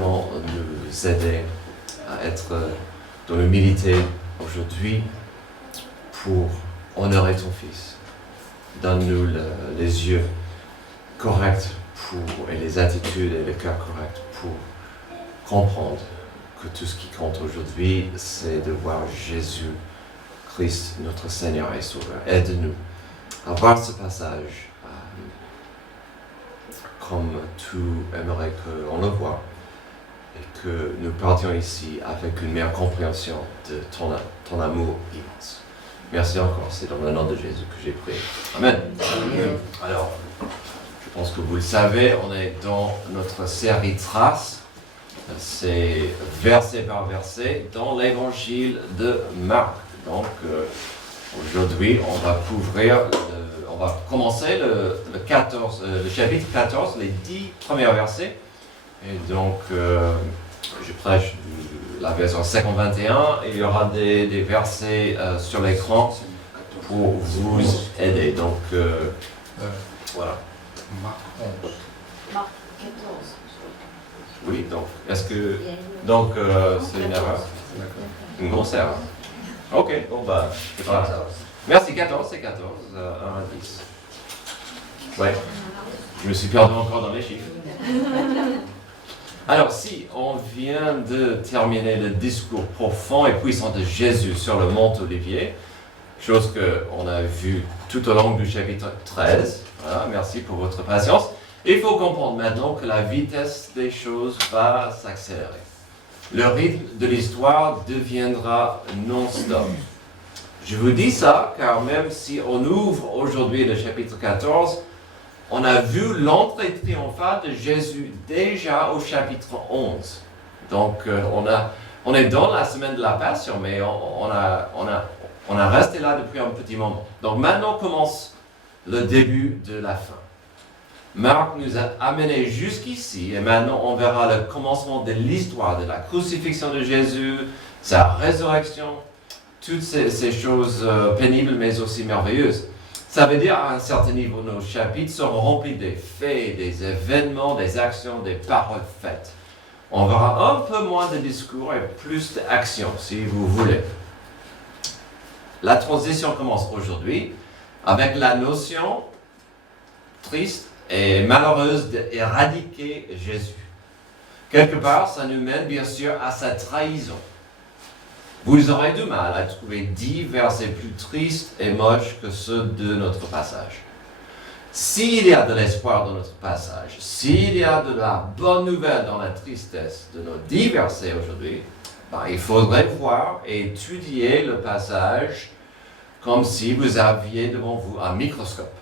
vraiment nous aider à être dans l'humilité aujourd'hui pour honorer ton Fils. Donne-nous les yeux corrects et les attitudes et le cœur correct pour comprendre que tout ce qui compte aujourd'hui, c'est de voir Jésus-Christ, notre Seigneur et Sauveur. Aide-nous à voir ce passage comme tu aimerais qu'on le voie et que nous partions ici avec une meilleure compréhension de ton amour immense. Merci encore, c'est dans le nom de Jésus que j'ai prié. Amen. Alors, je pense que vous le savez, on est dans notre série Traces. C'est verset par verset dans l'évangile de Marc. Donc, aujourd'hui, on va commencer le chapitre 14, les 10 premiers versets. Et donc, je prêche la version 521 et il y aura des versets sur l'écran pour vous aider. Donc, voilà. Marc 11. Marc 14. Oui, donc, donc, c'est une erreur. Une grosse erreur. Ok, bon bah, c'est pas grave. Merci, 14, c'est 14, 1 à 10. Ouais, je me suis perdu encore dans les chiffres. Alors, si on vient de terminer le discours profond et puissant de Jésus sur le mont Olivier, chose qu'on a vue tout au long du chapitre 13, voilà, merci pour votre patience. Il faut comprendre maintenant que la vitesse des choses va s'accélérer. Le rythme de l'histoire deviendra non-stop. Je vous dis ça car même si on ouvre aujourd'hui le chapitre 14, on a vu l'entrée triomphale de Jésus déjà au chapitre 11. Donc on est dans la semaine de la Passion, mais on a resté là depuis un petit moment. Donc maintenant commence le début de la fin. Marc nous a amenés jusqu'ici et maintenant on verra le commencement de l'histoire de la crucifixion de Jésus, sa résurrection, toutes ces choses pénibles mais aussi merveilleuses. Ça veut dire à un certain niveau, nos chapitres seront remplis des faits, des événements, des actions, des paroles faites. On verra un peu moins de discours et plus d'actions si vous voulez. La transition commence aujourd'hui avec la notion triste et malheureuse d'éradiquer Jésus. Quelque part, ça nous mène bien sûr à sa trahison. Vous aurez du mal à trouver 10 versets plus tristes et moches que ceux de notre passage. S'il y a de l'espoir dans notre passage, s'il y a de la bonne nouvelle dans la tristesse de nos 10 versets aujourd'hui, il faudrait voir et étudier le passage comme si vous aviez devant vous un microscope.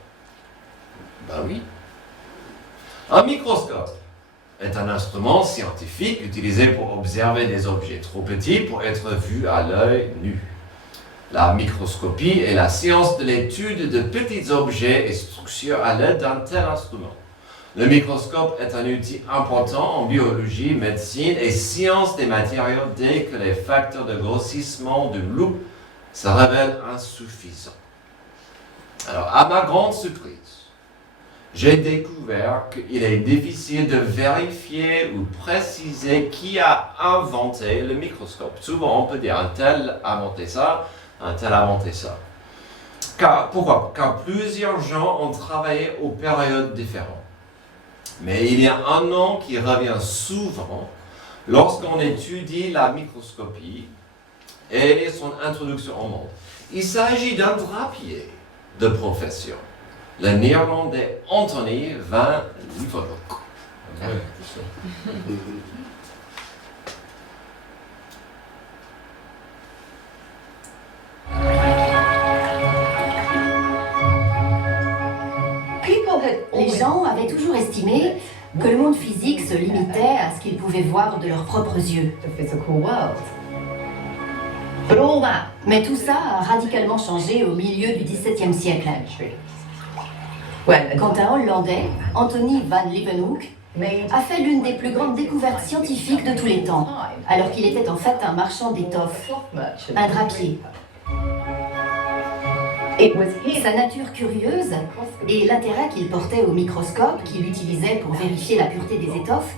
Oui. Un microscope est un instrument scientifique utilisé pour observer des objets trop petits pour être vus à l'œil nu. La microscopie est la science de l'étude de petits objets et structures à l'aide d'un tel instrument. Le microscope est un outil important en biologie, médecine et science des matériaux dès que les facteurs de grossissement d'une loupe se révèlent insuffisants. Alors, à ma grande surprise, j'ai découvert qu'il est difficile de vérifier ou préciser qui a inventé le microscope. Souvent, on peut dire un tel a inventé ça, un tel a inventé ça. Pourquoi? Car plusieurs gens ont travaillé aux périodes différentes. Mais il y a un nom qui revient souvent lorsqu'on étudie la microscopie et son introduction au monde. Il s'agit d'un drapier de profession. Le néerlandais Anthony van Leeuwenhoek. Les gens avaient toujours estimé que le monde physique se limitait à ce qu'ils pouvaient voir de leurs propres yeux. Mais tout ça a radicalement changé au milieu du XVIIe siècle. Quant à un Hollandais, Anthony van Leeuwenhoek, a fait l'une des plus grandes découvertes scientifiques de tous les temps, alors qu'il était en fait un marchand d'étoffes, un drapier. Sa nature curieuse et l'intérêt qu'il portait au microscope qu'il utilisait pour vérifier la pureté des étoffes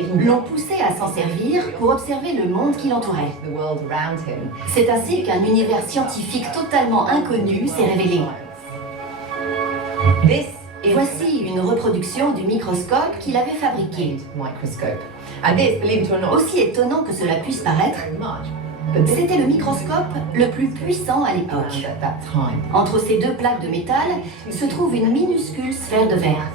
l'ont poussé à s'en servir pour observer le monde qui l'entourait. C'est ainsi qu'un univers scientifique totalement inconnu s'est révélé. Voici une reproduction du microscope qu'il avait fabriqué. Aussi étonnant que cela puisse paraître, c'était le microscope le plus puissant à l'époque. Entre ces deux plaques de métal se trouve une minuscule sphère de verre.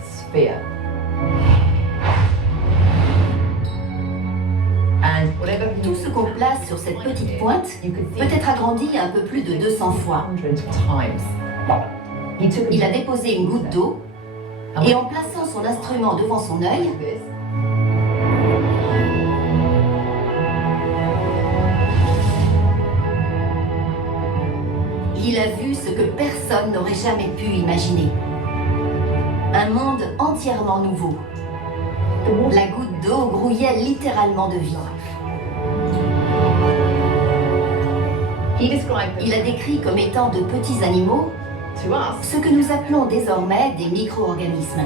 Tout ce qu'on place sur cette petite pointe peut être agrandi un peu plus de 200 fois. Il a déposé une goutte d'eau et en plaçant son instrument devant son œil, il a vu ce que personne n'aurait jamais pu imaginer. Un monde entièrement nouveau. La goutte d'eau grouillait littéralement de vie. Il a décrit comme étant de petits animaux ce que nous appelons désormais des micro-organismes.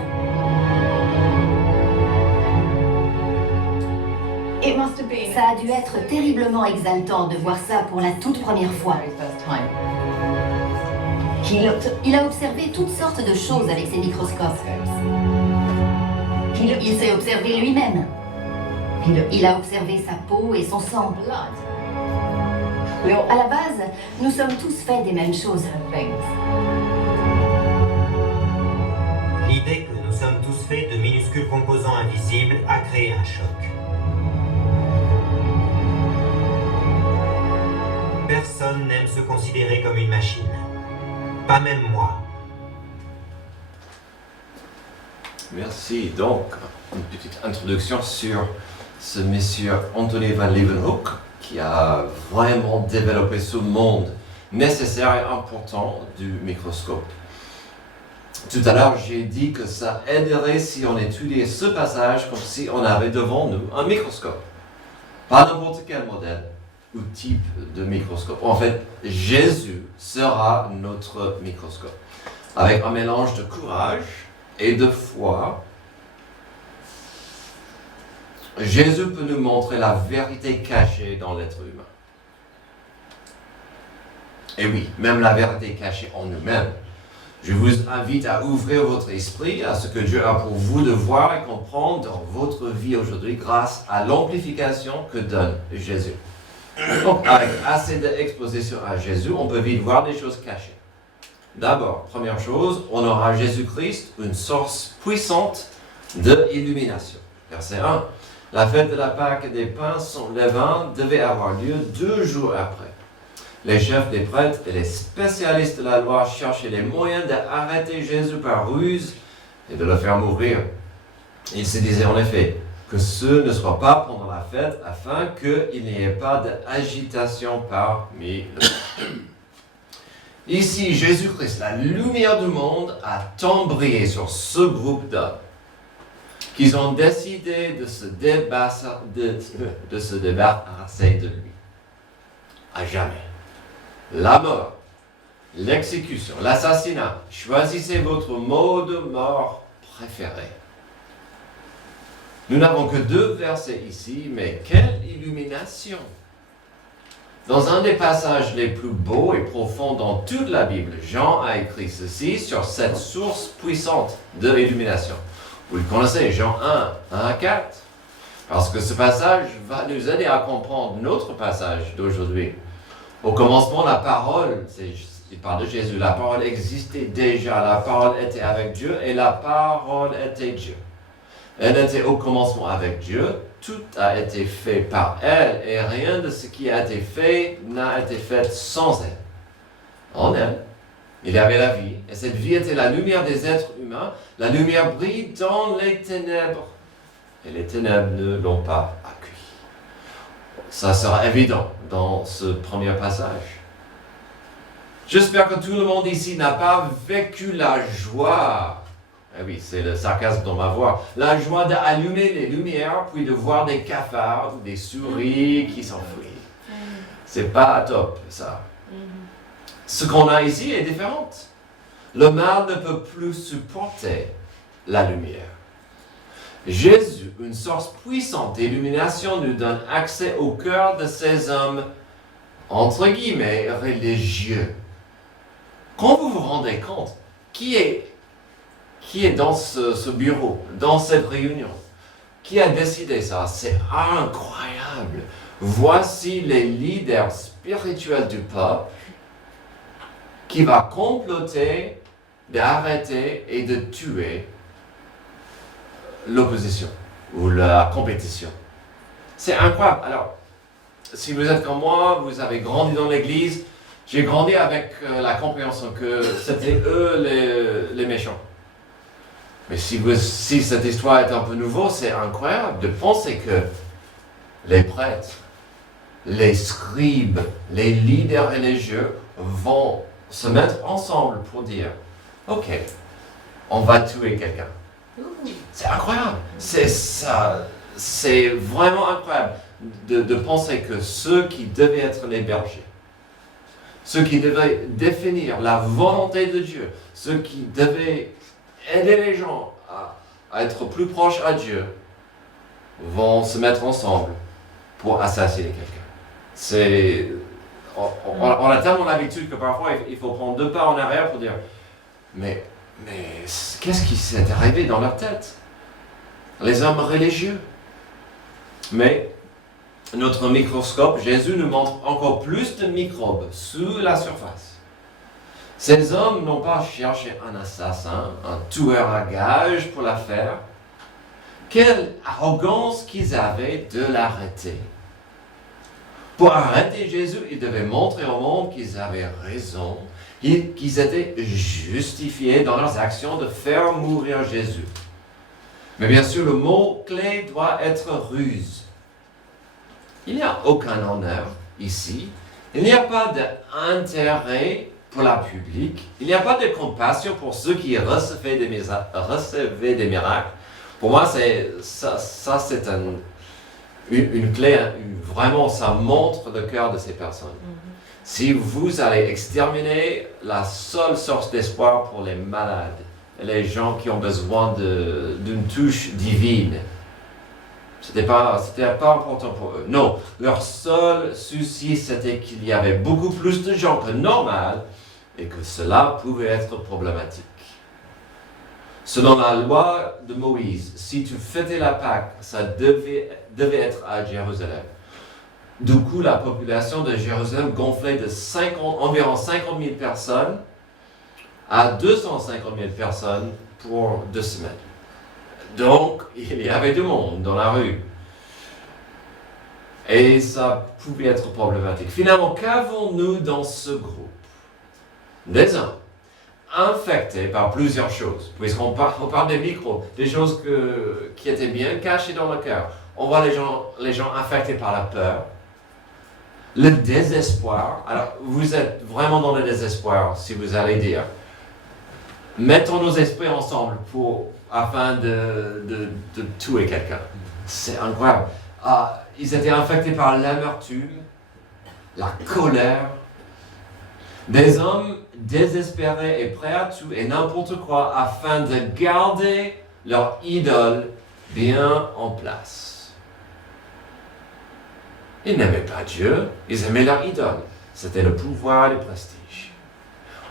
Ça a dû être terriblement exaltant de voir ça pour la toute première fois. Il a observé toutes sortes de choses avec ses microscopes. Il s'est observé lui-même. Il a observé sa peau et son sang. À la base, nous sommes tous faits des mêmes choses. L'idée que nous sommes tous faits de minuscules composants invisibles a créé un choc. Personne n'aime se considérer comme une machine. Pas même moi. Merci. Donc, une petite introduction sur ce monsieur Anthony van Leeuwenhoek qui a vraiment développé ce monde nécessaire et important du microscope. Tout à l'heure, j'ai dit que ça aiderait si on étudiait ce passage comme si on avait devant nous un microscope. Pas n'importe quel modèle ou type de microscope. En fait, Jésus sera notre microscope. Avec un mélange de courage et de foi, Jésus peut nous montrer la vérité cachée dans l'être humain. Et oui, même la vérité cachée en nous-mêmes. Je vous invite à ouvrir votre esprit à ce que Dieu a pour vous de voir et comprendre dans votre vie aujourd'hui grâce à l'amplification que donne Jésus. Donc, avec assez d'exposition à Jésus, on peut vite voir des choses cachées. D'abord, première chose, on aura Jésus-Christ, une source puissante d'illumination. Verset 1. La fête de la Pâque des pains sans levain devait avoir lieu 2 jours après. Les chefs des prêtres et les spécialistes de la loi cherchaient les moyens d'arrêter Jésus par ruse et de le faire mourir. Ils se disaient en effet que ce ne soit pas pendant la fête afin qu'il n'y ait pas d'agitation parmi eux. Ici, Jésus-Christ, la lumière du monde, a tant brillé sur ce groupe d'hommes qu'ils ont décidé de se débarrasser de lui. À jamais. La mort, l'exécution, l'assassinat. Choisissez votre mot de mort préféré. Nous n'avons que 2 versets ici, mais quelle illumination! Dans un des passages les plus beaux et profonds dans toute la Bible, Jean a écrit ceci sur cette source puissante de l'illumination. Vous le connaissez, Jean 1, 1 à 4. Parce que ce passage va nous aider à comprendre notre passage d'aujourd'hui. Au commencement, la parole, il parle de Jésus, la parole existait déjà, la parole était avec Dieu et la parole était Dieu. Elle était au commencement avec Dieu, tout a été fait par elle et rien de ce qui a été fait n'a été fait sans elle. En elle, il y avait la vie et cette vie était la lumière des êtres humains. La lumière brille dans les ténèbres et les ténèbres ne l'ont pas accueillie. Ça sera évident dans ce premier passage. J'espère que tout le monde ici n'a pas vécu la joie. Eh oui, c'est le sarcasme dans ma voix. La joie d'allumer les lumières, puis de voir des cafards ou des souris qui s'enfuient. C'est pas top, ça. Ce qu'on a ici est différent. Le mal ne peut plus supporter la lumière. Jésus, une source puissante d'illumination, nous donne accès au cœur de ces hommes, entre guillemets, religieux. Quand vous vous rendez compte, qui est dans ce bureau, dans cette réunion? Qui a décidé ça? C'est incroyable. Voici les leaders spirituels du peuple qui va comploter d'arrêter et de tuer l'opposition ou la compétition. C'est incroyable. Alors, si vous êtes comme moi, vous avez grandi dans l'église, j'ai grandi avec la compréhension que c'était eux les méchants. Mais si cette histoire est un peu nouveau, c'est incroyable de penser que les prêtres, les scribes, les leaders religieux vont se mettre ensemble pour dire « Ok, on va tuer quelqu'un. » C'est incroyable. C'est vraiment incroyable de penser que ceux qui devaient être les bergers, ceux qui devaient définir la volonté de Dieu, ceux qui devaient aider les gens à être plus proches à Dieu, vont se mettre ensemble pour assassiner quelqu'un. On a tellement l'habitude que parfois il faut prendre 2 pas en arrière pour dire mais qu'est-ce qui s'est arrivé dans leur tête? Les hommes religieux. Mais notre microscope, Jésus nous montre encore plus de microbes sous la surface. Ces hommes n'ont pas cherché un assassin, un tueur à gages pour l'affaire. Quelle arrogance qu'ils avaient de l'arrêter. Pour arrêter Jésus, ils devaient montrer au monde qu'ils avaient raison, qu'ils étaient justifiés dans leurs actions de faire mourir Jésus. Mais bien sûr, le mot-clé doit être ruse. Il n'y a aucun honneur ici. Il n'y a pas d'intérêt pour la public. Il n'y a pas de compassion pour ceux qui recevaient des miracles. Pour moi, c'est une clé, vraiment, ça montre le cœur de ces personnes. Si vous allez exterminer la seule source d'espoir pour les malades, les gens qui ont besoin d'une touche divine, c'était pas important pour eux. Non, leur seul souci, c'était qu'il y avait beaucoup plus de gens que normal et que cela pouvait être problématique. Selon la loi de Moïse, si tu fêtais la Pâque, ça devait être à Jérusalem. Du coup, la population de Jérusalem gonflait de environ 50 000 personnes à 250 000 personnes pour 2 semaines. Donc, il y avait du monde dans la rue. Et ça pouvait être problématique. Finalement, qu'avons-nous dans ce groupe? Des hommes infectés par plusieurs choses. Puisqu'on parle des microbes, des choses qui étaient bien cachées dans le cœur. On voit les gens infectés par la peur, le désespoir. Alors, vous êtes vraiment dans le désespoir si vous allez dire mettons nos esprits ensemble afin de tuer quelqu'un. C'est incroyable. Ils étaient infectés par l'amertume, la colère. Des hommes désespérés et prêts à tout et n'importe quoi afin de garder leur idole bien en place. Ils n'aimaient pas Dieu, ils aimaient leur idole. C'était le pouvoir et le prestige.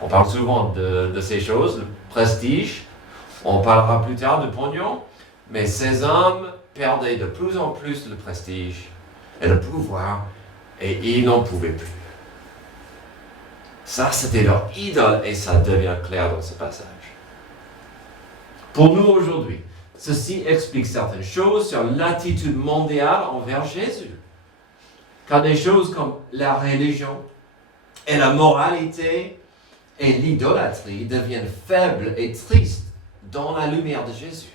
On parle souvent de ces choses, le prestige. On parlera plus tard de pognon, mais ces hommes perdaient de plus en plus le prestige et le pouvoir et ils n'en pouvaient plus. Ça, c'était leur idole et ça devient clair dans ce passage. Pour nous aujourd'hui, ceci explique certaines choses sur l'attitude mondiale envers Jésus. Car des choses comme la religion et la moralité et l'idolâtrie deviennent faibles et tristes dans la lumière de Jésus.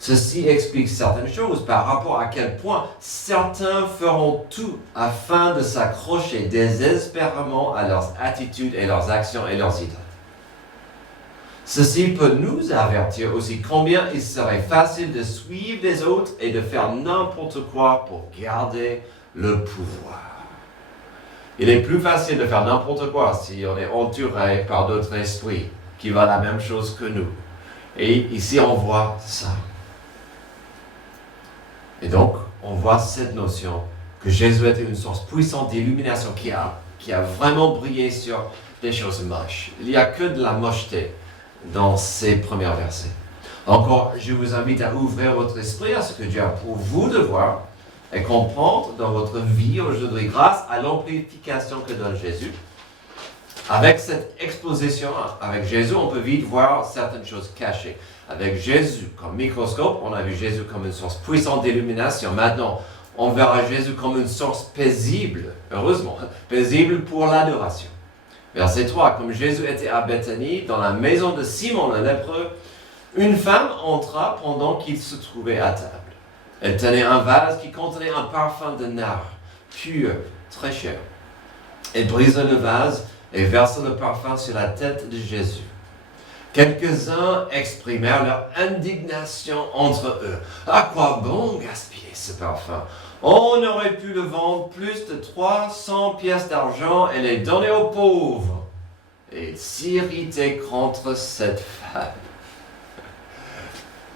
Ceci explique certaines choses par rapport à quel point certains feront tout afin de s'accrocher désespérément à leurs attitudes et leurs actions et leurs idoles. Ceci peut nous avertir aussi combien il serait facile de suivre les autres et de faire n'importe quoi pour garder le pouvoir. Il est plus facile de faire n'importe quoi si on est entouré par d'autres esprits qui veulent la même chose que nous. Et ici on voit ça. Et donc, on voit cette notion que Jésus était une source puissante d'illumination qui a vraiment brillé sur des choses moches. Il n'y a que de la mocheté dans ces premiers versets. Encore, je vous invite à ouvrir votre esprit à ce que Dieu a pour vous de voir et comprendre dans votre vie aujourd'hui grâce à l'amplification que donne Jésus. Avec cette exposition, avec Jésus, on peut vite voir certaines choses cachées. Avec Jésus comme microscope, on a vu Jésus comme une source puissante d'illumination. Maintenant, on verra Jésus comme une source paisible, heureusement, paisible pour l'adoration. Verset 3, comme Jésus était à Béthanie, dans la maison de Simon le lépreux, une femme entra pendant qu'il se trouvait à table. Elle tenait un vase qui contenait un parfum de nard, pur, très cher. Elle brisa le vase et versa le parfum sur la tête de Jésus. Quelques-uns exprimèrent leur indignation entre eux. À quoi bon gaspiller ce parfum? On aurait pu le vendre plus de 300 pièces d'argent et les donner aux pauvres. Et ils s'irritaient contre cette femme.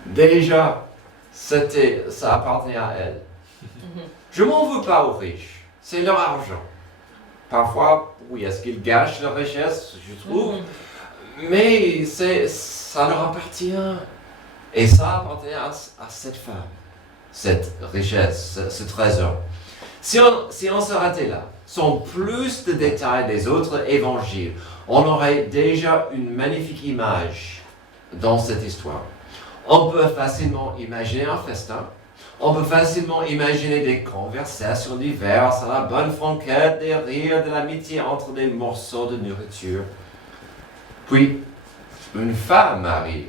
Déjà, ça appartenait à elle. Je m'en veux pas aux riches, c'est leur argent. Parfois, oui, est-ce qu'ils gâchent leur richesse, je trouve, mais ça leur appartient. Et ça appartenait à cette femme, cette richesse, ce trésor. Si on s'arrêtait là, sans plus de détails des autres évangiles, on aurait déjà une magnifique image dans cette histoire. On peut facilement imaginer un festin. On peut facilement imaginer des conversations diverses, à la bonne franquette, des rires, de l'amitié entre des morceaux de nourriture. Puis, une femme arrive.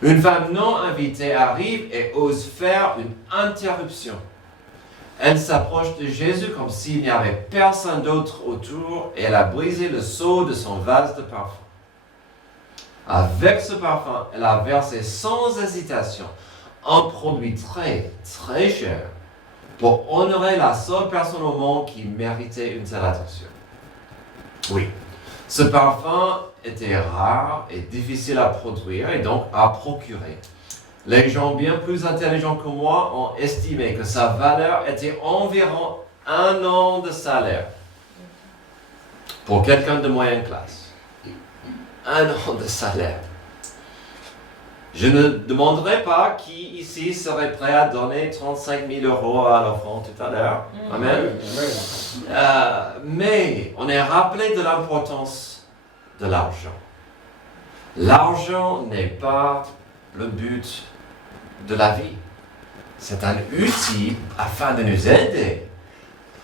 Une femme non invitée arrive et ose faire une interruption. Elle s'approche de Jésus comme s'il n'y avait personne d'autre autour et elle a brisé le seau de son vase de parfum. Avec ce parfum, elle a versé sans hésitation un produit très, très cher pour honorer la seule personne au monde qui méritait une telle attention. Oui, ce parfum était rare et difficile à produire et donc à procurer. Les gens bien plus intelligents que moi ont estimé que sa valeur était environ 1 an de salaire pour quelqu'un de moyenne classe. 1 an de salaire. Je ne demanderai pas qui ici serait prêt à donner 35 000 € à l'offrande tout à l'heure. Amen. Mais on est rappelé de l'importance de l'argent. L'argent n'est pas le but de la vie. C'est un outil afin de nous aider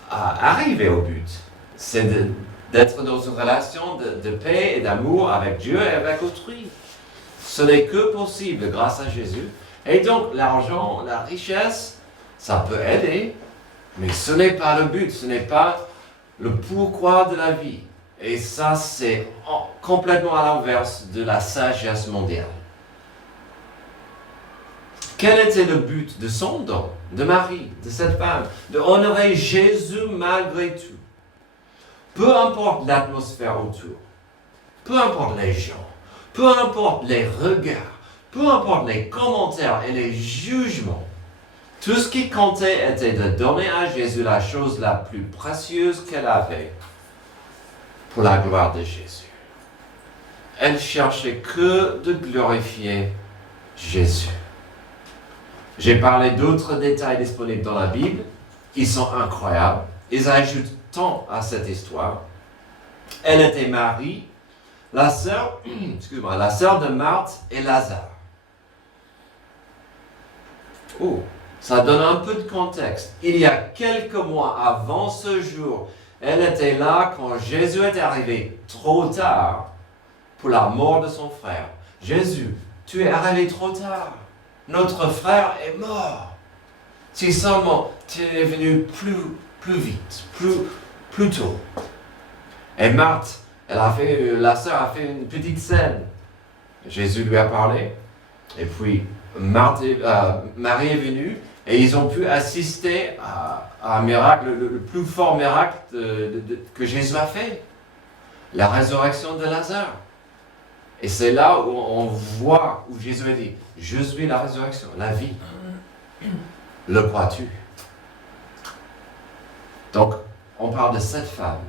à arriver au but. C'est d'être dans une relation de paix et d'amour avec Dieu et avec autrui. Ce n'est que possible grâce à Jésus. Et donc l'argent, la richesse, ça peut aider, mais ce n'est pas le but, ce n'est pas le pourquoi de la vie. Et ça, c'est complètement à l'inverse de la sagesse mondiale. Quel était le but de son don, de Marie, de cette femme? De honorer Jésus malgré tout. Peu importe l'atmosphère autour, peu importe les gens, peu importe les regards, peu importe les commentaires et les jugements, tout ce qui comptait était de donner à Jésus la chose la plus précieuse qu'elle avait pour la gloire de Jésus. Elle cherchait que de glorifier Jésus. J'ai parlé d'autres détails disponibles dans la Bible. Ils sont incroyables. Ils ajoutent tant à cette histoire. Elle était Marie, la sœur de Marthe et Lazare. Ça donne un peu de contexte. Il y a quelques mois avant ce jour, elle était là quand Jésus est arrivé trop tard pour la mort de son frère. Jésus, tu es arrivé trop tard. Notre frère est mort. Si seulement tu es venu plus vite, plus tôt. Et Marthe, la sœur a fait une petite scène. Jésus lui a parlé. Et puis, Marie est venue et ils ont pu assister à un miracle, le plus fort miracle que Jésus a fait. La résurrection de Lazare. Et c'est là où on voit, où Jésus a dit, je suis la résurrection, la vie. Le crois-tu? Donc, on parle de cette femme.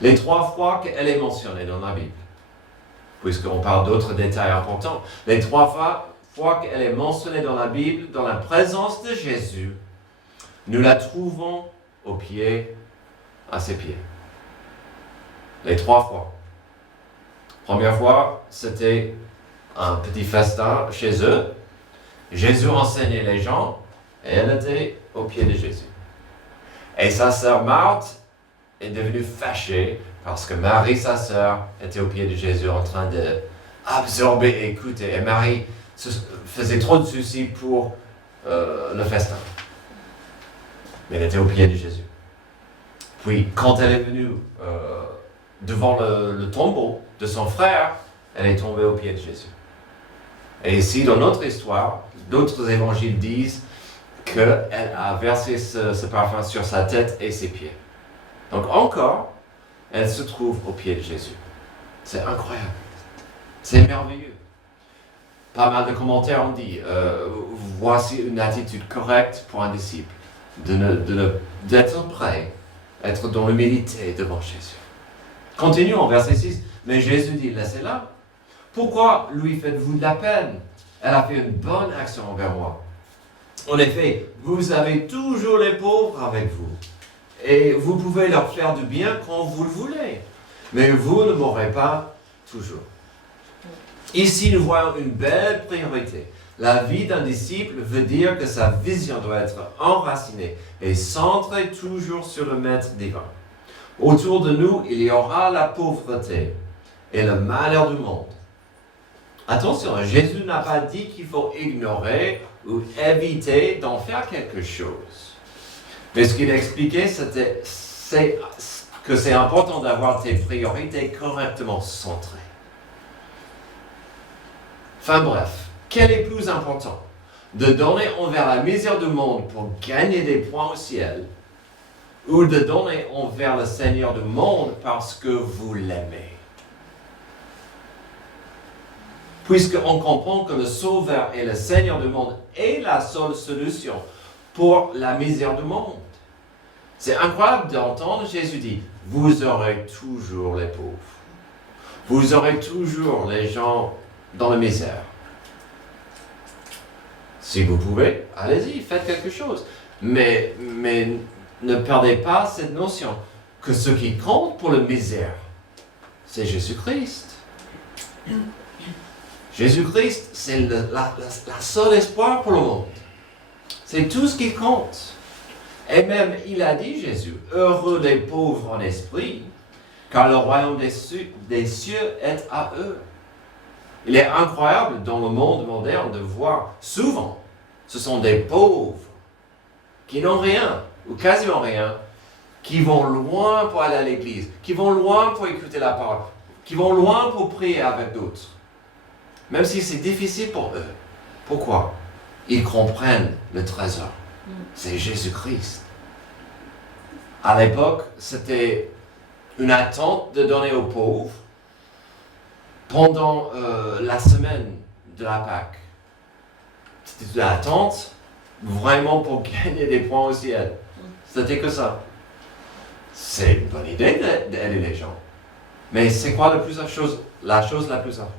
Les 3 fois qu'elle est mentionnée dans la Bible, puisqu'on parle d'autres détails importants, les 3 fois qu'elle est mentionnée dans la Bible, dans la présence de Jésus, nous la trouvons à ses pieds. Les 3 fois. Première fois, c'était un petit festin chez eux. Jésus enseignait les gens et elle était aux pieds de Jésus. Et sa sœur Marthe est devenue fâchée parce que Marie, sa sœur, était aux pieds de Jésus en train d'absorber et écouter. Et Marie se faisait trop de soucis pour le festin. Mais elle était aux pieds de Jésus. Puis, quand elle est venue devant le tombeau de son frère, elle est tombée aux pieds de Jésus. Et ici, dans notre histoire, d'autres évangiles disent qu'elle a versé ce parfum sur sa tête et ses pieds. Donc encore, elle se trouve aux pieds de Jésus. C'est incroyable. C'est merveilleux. Pas mal de commentaires ont dit, voici une attitude correcte pour un disciple, d'être prêt, être dans l'humilité devant Jésus. Continuons, verset 6. Mais Jésus dit, laissez-la. Pourquoi lui faites-vous de la peine? Elle a fait une bonne action envers moi. En effet, vous avez toujours les pauvres avec vous. Et vous pouvez leur faire du bien quand vous le voulez. Mais vous ne m'aurez pas toujours. Ici, nous voyons une belle priorité. La vie d'un disciple veut dire que sa vision doit être enracinée et centrée toujours sur le Maître divin. Autour de nous, il y aura la pauvreté et le malheur du monde. Attention, Jésus n'a pas dit qu'il faut ignorer ou éviter d'en faire quelque chose. Mais ce qu'il expliquait, c'est que c'est important d'avoir tes priorités correctement centrées. Enfin bref, quel est plus important? De donner envers la misère du monde pour gagner des points au ciel, ou de donner envers le Seigneur du monde parce que vous l'aimez? Puisqu'on comprend que le Sauveur et le Seigneur du monde est la seule solution pour la misère du monde. C'est incroyable d'entendre Jésus dire, vous aurez toujours les pauvres. Vous aurez toujours les gens dans la misère. Si vous pouvez, allez-y, faites quelque chose. Mais ne perdez pas cette notion que ce qui compte pour la misère, c'est Jésus-Christ. Jésus-Christ, c'est la seule espoir pour le monde. C'est tout ce qui compte. Et même, il a dit, Jésus, heureux les pauvres en esprit, car le royaume des cieux est à eux. Il est incroyable dans le monde moderne de voir, souvent, ce sont des pauvres qui n'ont rien, ou quasiment rien, qui vont loin pour aller à l'église, qui vont loin pour écouter la parole, qui vont loin pour prier avec d'autres. Même si c'est difficile pour eux. Pourquoi? Ils comprennent le trésor. C'est Jésus-Christ. À l'époque, c'était une attente de donner aux pauvres pendant la semaine de la Pâque. C'était une attente vraiment pour gagner des points au ciel. C'était que ça. C'est une bonne idée d'aider les gens. Mais c'est quoi la chose la plus importante?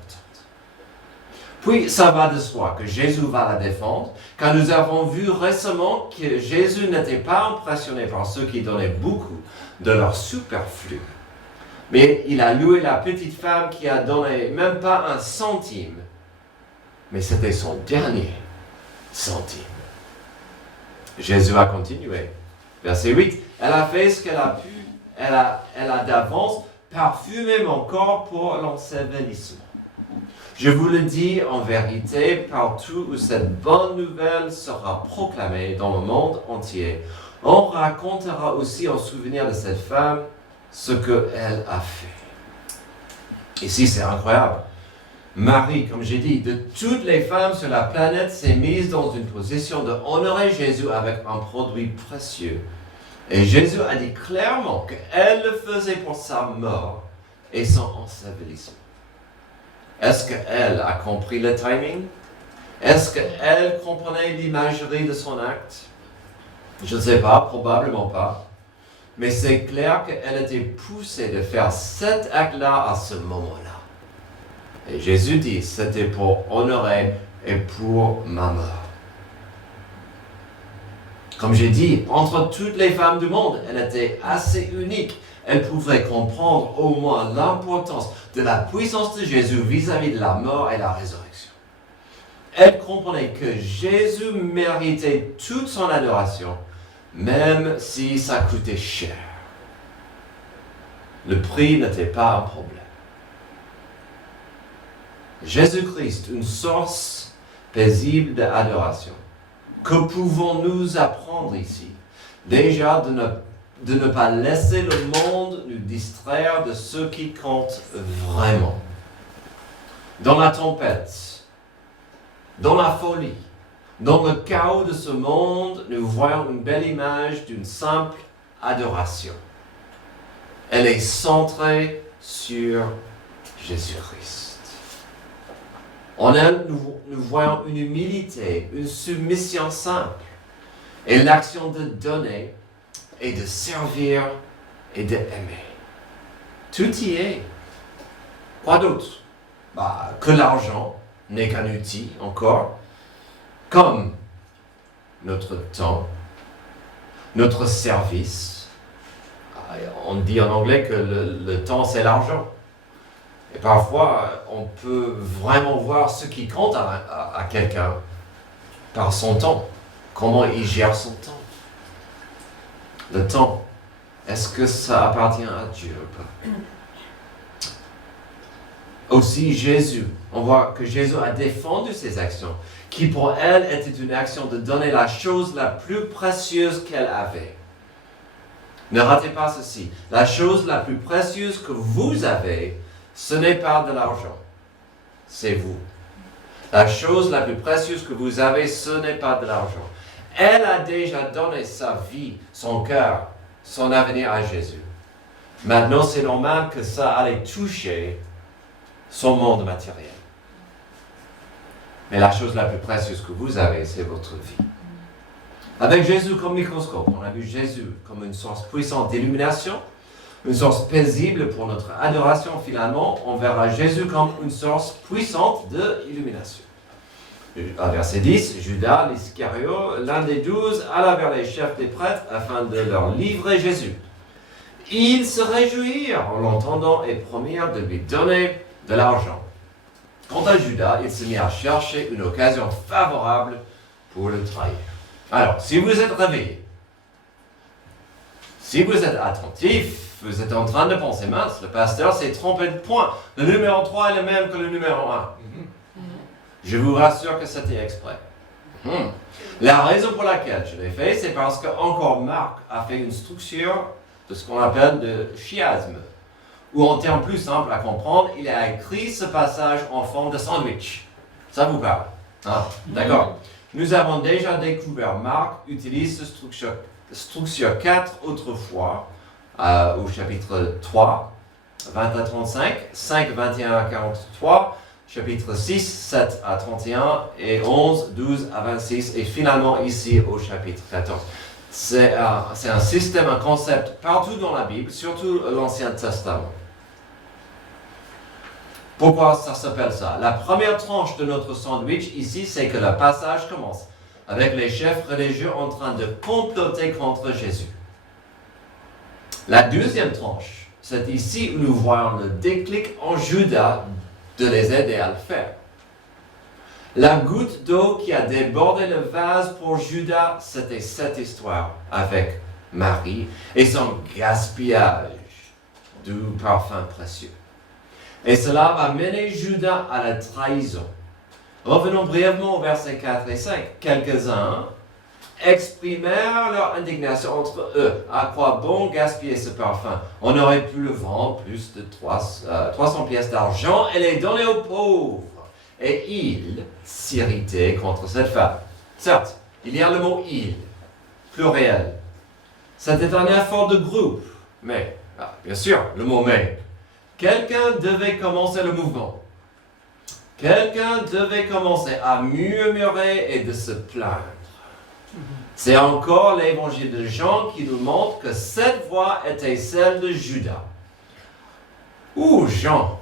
Puis, ça va de soi que Jésus va la défendre, car nous avons vu récemment que Jésus n'était pas impressionné par ceux qui donnaient beaucoup de leur superflu. Mais il a loué la petite femme qui a donné même pas un centime. Mais c'était son dernier centime. Jésus a continué. Verset 8. Elle a fait ce qu'elle a pu. Elle a d'avance parfumé mon corps pour l'ensevelissement. Je vous le dis en vérité, partout où cette bonne nouvelle sera proclamée dans le monde entier, on racontera aussi en souvenir de cette femme ce qu'elle a fait. Ici, c'est incroyable. Marie, comme j'ai dit, de toutes les femmes sur la planète, s'est mise dans une position de honorer Jésus avec un produit précieux. Et Jésus a dit clairement qu'elle le faisait pour sa mort et son ensevelissement. Est-ce qu'elle a compris le timing? Est-ce qu'elle comprenait l'imagerie de son acte? Je ne sais pas, probablement pas. Mais c'est clair qu'elle était poussée de faire cet acte-là à ce moment-là. Et Jésus dit, c'était pour honorer et pour ma mort. Comme j'ai dit, entre toutes les femmes du monde, elle était assez unique. Elle pouvait comprendre au moins l'importance de la puissance de Jésus vis-à-vis de la mort et la résurrection. Elle comprenait que Jésus méritait toute son adoration, même si ça coûtait cher. Le prix n'était pas un problème. Jésus-Christ, une source paisible d'adoration. Que pouvons-nous apprendre ici? Déjà, de ne pas laisser le monde nous distraire de ce qui compte vraiment. Dans la tempête, dans la folie, dans le chaos de ce monde, nous voyons une belle image d'une simple adoration. Elle est centrée sur Jésus-Christ. En elle, nous voyons une humilité, une submission simple et l'action de donner et de servir et d'aimer. Tout y est. Quoi d'autre? Que l'argent n'est qu'un outil encore, comme notre temps, notre service. On dit en anglais que le temps c'est l'argent. Et parfois, on peut vraiment voir ce qui compte à quelqu'un par son temps, comment il gère son temps. Le temps, est-ce que ça appartient à Dieu ou pas? Aussi Jésus, on voit que Jésus a défendu ses actions, qui pour elle était une action de donner la chose la plus précieuse qu'elle avait. Ne ratez pas ceci, la chose la plus précieuse que vous avez, ce n'est pas de l'argent, c'est vous. La chose la plus précieuse que vous avez, ce n'est pas de l'argent. Elle a déjà donné sa vie, son cœur, son avenir à Jésus. Maintenant, c'est normal que ça allait toucher son monde matériel. Mais la chose la plus précieuse que vous avez, c'est votre vie. Avec Jésus comme microscope, on a vu Jésus comme une source puissante d'illumination, une source paisible pour notre adoration. Finalement, on verra Jésus comme une source puissante d'illumination. Verset 10, Judas l'Iscario, l'un des 12, alla vers les chefs des prêtres afin de leur livrer Jésus. Ils se réjouirent en l'entendant et promirent de lui donner de l'argent. Quant à Judas, il se mit à chercher une occasion favorable pour le trahir. Alors, si vous êtes réveillé, si vous êtes attentif, vous êtes en train de penser, mince, le pasteur s'est trompé de point. Le numéro 3 est le même que le numéro 1. Je vous rassure que c'était exprès. La raison pour laquelle je l'ai fait, c'est parce que encore Marc a fait une structure de ce qu'on appelle le chiasme, ou en termes plus simples à comprendre, il a écrit ce passage en forme de sandwich. Ça vous parle? D'accord. Nous avons déjà découvert Marc utilise cette structure 4 autrefois, au chapitre 3, 20 à 35, 5, 21 à 43, chapitre 6, 7 à 31 et 11, 12 à 26 et finalement ici au chapitre 14. C'est un système, un concept partout dans la Bible, surtout l'Ancien Testament. Pourquoi ça s'appelle ça? La première tranche de notre sandwich ici, c'est que le passage commence avec les chefs religieux en train de comploter contre Jésus. La deuxième tranche, c'est ici où nous voyons le déclic en Judas de les aider à le faire. La goutte d'eau qui a débordé le vase pour Judas, c'était cette histoire avec Marie et son gaspillage du parfum précieux. Et cela va mener Judas à la trahison. Revenons brièvement au versets 4 et 5. Quelques-uns exprimèrent leur indignation entre eux. À quoi bon gaspiller ce parfum? On aurait pu le vendre plus de 300 pièces d'argent et les donner aux pauvres. Et il s'irritait contre cette femme. Certes, il y a le mot « il », pluriel. C'était un effort de groupe, mais, bien sûr, le mot « mais ». Quelqu'un devait commencer le mouvement. quelqu'un devait commencer à murmurer et de se plaindre. C'est encore l'évangile de Jean qui nous montre que cette voix était celle de Judas. Ou Jean,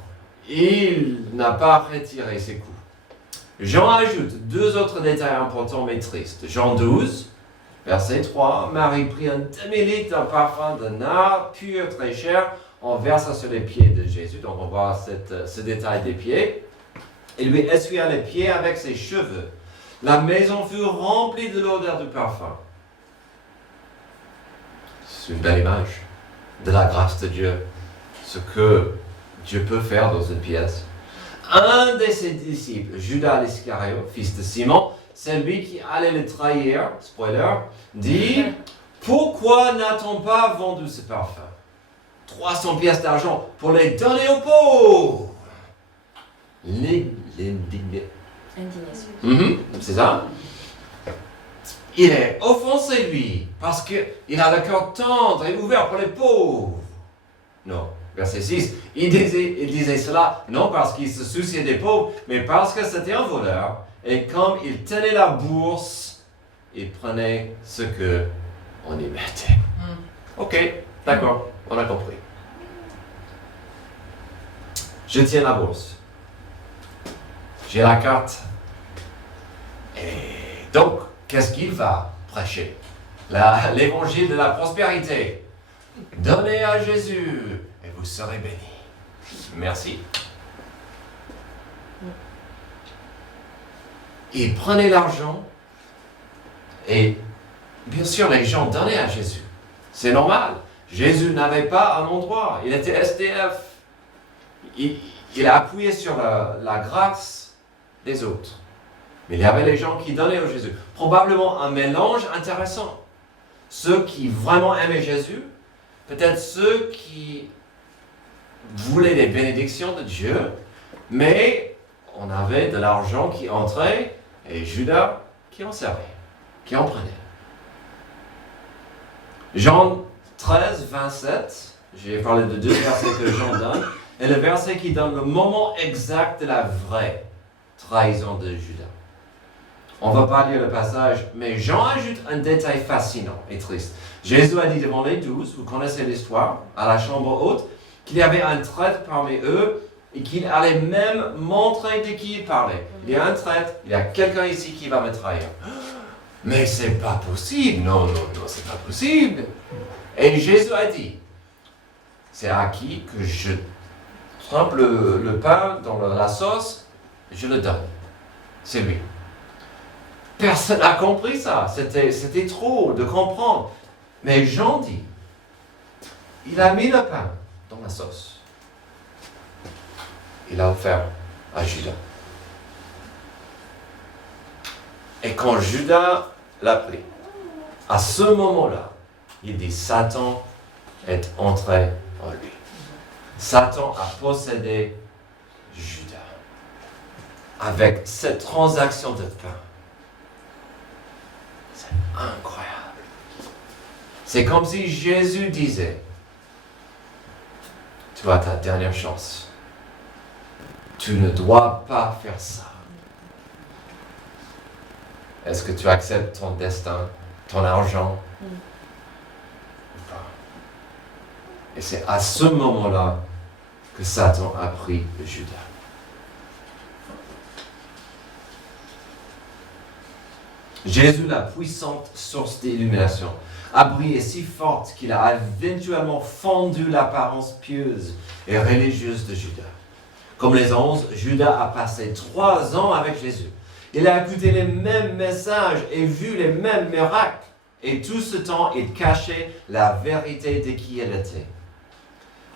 il n'a pas retiré ses coups. Jean ajoute deux autres détails importants mais tristes. Jean 12, verset 3, Marie prit un demi-litre d'un parfum de nard pur, très cher, en versant sur les pieds de Jésus. Donc on voit ce détail des pieds. Et lui essuya les pieds avec ses cheveux. La maison fut remplie de l'odeur du parfum. C'est une belle image de la grâce de Dieu. Ce que Dieu peut faire dans une pièce. Un de ses disciples, Judas l'Iscariote, fils de Simon, celui qui allait le trahir, spoiler, dit « Pourquoi n'a-t-on pas vendu ce parfum? 300 pièces d'argent pour les donner aux pauvres !» L'indignation. C'est ça. Il est offensé, lui, parce qu'il a le cœur tendre et ouvert pour les pauvres. Non. Verset 6, il disait cela non parce qu'il se souciait des pauvres, mais parce que c'était un voleur. Et comme il tenait la bourse, il prenait ce qu'on y mettait. Ok, d'accord, on a compris. Je tiens la bourse. J'ai la carte. Et donc, qu'est-ce qu'il va prêcher? L'évangile de la prospérité. Donnez à Jésus et vous serez bénis. Merci. Il prenait l'argent et bien sûr les gens donnaient à Jésus. C'est normal. Jésus n'avait pas un endroit. Il était SDF. Il a appuyé sur la grâce des autres. Mais il y avait les gens qui donnaient à Jésus. Probablement un mélange intéressant. Ceux qui vraiment aimaient Jésus, peut-être ceux qui voulaient les bénédictions de Dieu, mais on avait de l'argent qui entrait et Judas qui en servait, qui en prenait. Jean 13, 27, j'ai parlé de deux versets que Jean donne, et le verset qui donne le moment exact de la vraie trahison de Judas. On ne va pas lire le passage, mais Jean ajoute un détail fascinant et triste. Jésus a dit devant les 12, vous connaissez l'histoire, à la chambre haute, qu'il y avait un traître parmi eux et qu'il allait même montrer de qui il parlait. Il y a un traître, il y a quelqu'un ici qui va me trahir. Mais c'est pas possible, non, c'est pas possible. Et Jésus a dit, c'est à qui que je trempe le pain dans la sauce, je le donne. C'est lui. Personne n'a compris ça. C'était trop de comprendre. Mais Jean dit, il a mis le pain dans la sauce. Il a offert à Judas. Et quand Judas l'a pris, à ce moment-là, il dit, Satan est entré en lui. Satan a possédé Judas. Avec cette transaction de pain. C'est incroyable. C'est comme si Jésus disait, tu as ta dernière chance. Tu ne dois pas faire ça. Est-ce que tu acceptes ton destin, ton argent ou pas? Et c'est à ce moment-là que Satan a pris Judas. Jésus, la puissante source d'illumination, a brillé si forte qu'il a éventuellement fendu l'apparence pieuse et religieuse de Judas. Comme les 11, Judas a passé 3 ans avec Jésus. Il a écouté les mêmes messages et vu les mêmes miracles. Et tout ce temps, il cachait la vérité de qui il était.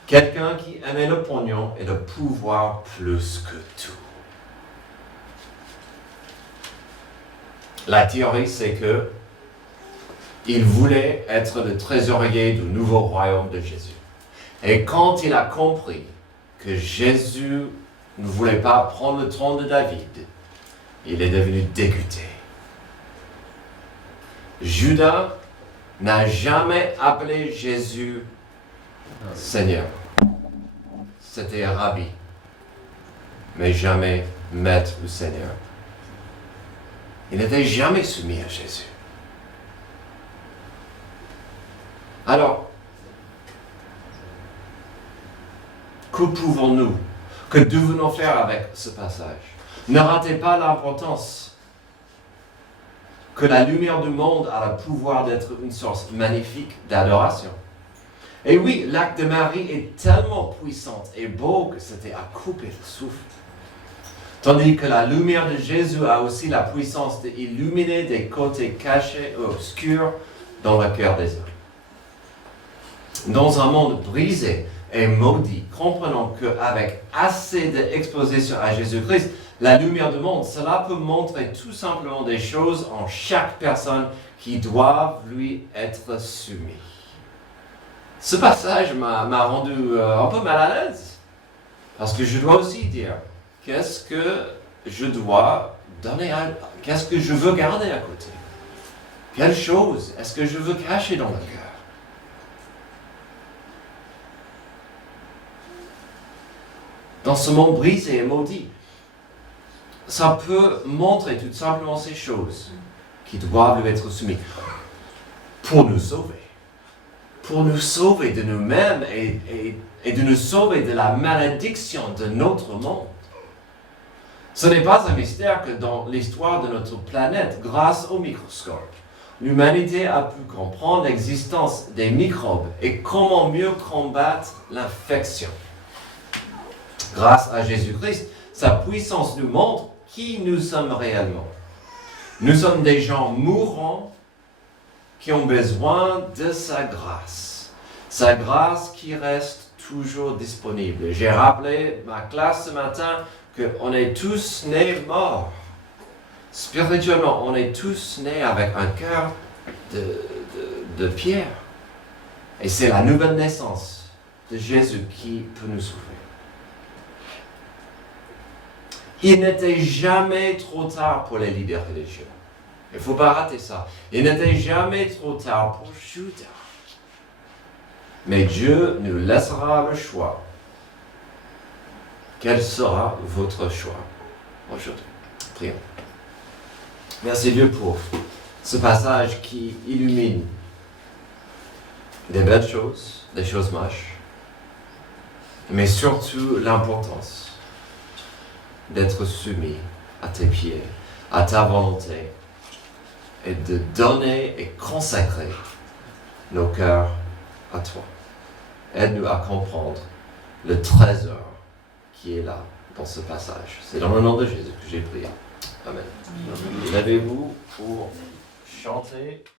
Quelqu'un qui aimait le pognon et le pouvoir plus que tout. La théorie, c'est que il voulait être le trésorier du nouveau royaume de Jésus. Et quand il a compris que Jésus ne voulait pas prendre le trône de David, il est devenu dégoûté. Judas n'a jamais appelé Jésus Seigneur. C'était Rabbi, mais jamais Maître ou Seigneur. Il n'était jamais soumis à Jésus. Alors, que pouvons-nous, que devons-nous faire avec ce passage? Ne ratez pas l'importance que la lumière du monde a le pouvoir d'être une source magnifique d'adoration. Et oui, l'acte de Marie est tellement puissant et beau que c'était à couper le souffle. Tandis que la lumière de Jésus a aussi la puissance d'illuminer des côtés cachés ou obscurs dans le cœur des hommes. Dans un monde brisé et maudit, comprenons qu'avec assez d'exposition à Jésus-Christ, la lumière du monde, cela peut montrer tout simplement des choses en chaque personne qui doivent lui être soumises. Ce passage m'a rendu un peu mal à l'aise, parce que je dois aussi dire, qu'est-ce que je dois donner qu'est-ce que je veux garder à côté? Quelle chose est-ce que je veux cacher dans le cœur? Dans ce monde brisé et maudit, ça peut montrer tout simplement ces choses qui doivent lui être soumises pour nous sauver. Pour nous sauver de nous-mêmes et de nous sauver de la malédiction de notre monde. Ce n'est pas un mystère que dans l'histoire de notre planète, grâce au microscope, l'humanité a pu comprendre l'existence des microbes et comment mieux combattre l'infection. Grâce à Jésus-Christ, sa puissance nous montre qui nous sommes réellement. Nous sommes des gens mourants qui ont besoin de sa grâce qui reste toujours disponible. J'ai rappelé ma classe ce matin qu'on est tous nés morts. Spirituellement, on est tous nés avec un cœur de pierre. Et c'est la nouvelle naissance de Jésus qui peut nous sauver. Il n'était jamais trop tard pour les leaders religieux. Il ne faut pas rater ça. Il n'était jamais trop tard pour Judas. Mais Dieu nous laissera le choix. Quel sera votre choix aujourd'hui? Prions. Merci Dieu pour ce passage qui illumine des belles choses, des choses moches, mais surtout l'importance d'être soumis à tes pieds, à ta volonté, et de donner et consacrer nos cœurs à toi. Aide-nous à comprendre le trésor qui est là dans ce passage. C'est dans le nom de Jésus que j'ai prié. Amen. Levez-vous pour chanter.